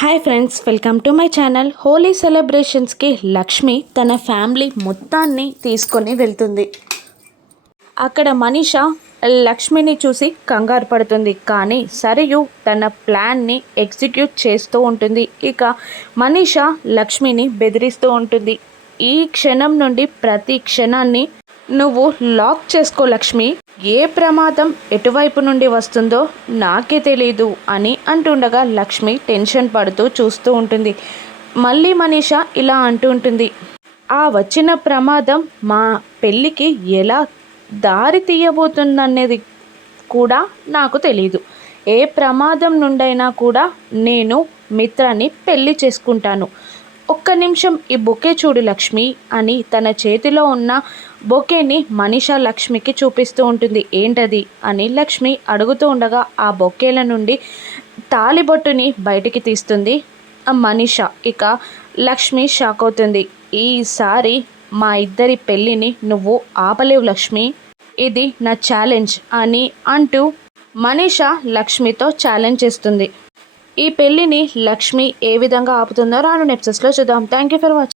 Hi friends welcome to my channel Holi సెలబ్రేషన్స్కి Lakshmi తన family మొత్తాన్ని తీసుకొని వెళ్తుంది. అక్కడ మనీష లక్ష్మిని చూసి కంగారు పడుతుంది. కానీ సరియు తన ప్లాన్ని ఎగ్జిక్యూట్ చేస్తూ ఉంటుంది. ఇక మనీష లక్ష్మిని బెదిరిస్తూ ఉంటుంది. ఈ క్షణం నుండి ప్రతి క్షణాన్ని నువ్వు లాక్ చేసుకో లక్ష్మి. ఏ ప్రమాదం ఎటువైపు నుండి వస్తుందో నాకే తెలియదు అని అంటుండగా లక్ష్మి టెన్షన్ పడుతూ చూస్తూ ఉంటుంది. మళ్ళీ మనీష ఇలా అంటూ ఉంటుంది. ఆ వచ్చిన ప్రమాదం మా పెళ్ళికి ఎలా దారి తీయబోతుందనేది కూడా నాకు తెలీదు. ఏ ప్రమాదం నుండైనా కూడా నేను మిత్రాన్ని పెళ్ళి చేసుకుంటాను. ఒక్క నిమిషం ఈ బొకే చూడు లక్ష్మి అని తన చేతిలో ఉన్న బొకేని మనీషా లక్ష్మికి చూపిస్తూ ఉంటుంది. ఏంటది? అని లక్ష్మి అడుగుతూ ఉండగా ఆ బొకేల నుండి తాలిబొట్టుని బయటికి తీస్తుంది. ఆ మనిష ఇక లక్ష్మి షాక్ అవుతుంది. ఈసారి మా ఇద్దరి పెళ్ళిని నువ్వు ఆపలేవు లక్ష్మి. ఇది నా ఛాలెంజ్ అని అంటూ మనీషా లక్ష్మితో ఛాలెంజ్ చేస్తుంది. ఈ పెళ్ళిని లక్ష్మి ఏ విధంగా ఆపుతుందో రాను నెప్సెస్లో చూద్దాం. Thank you for watching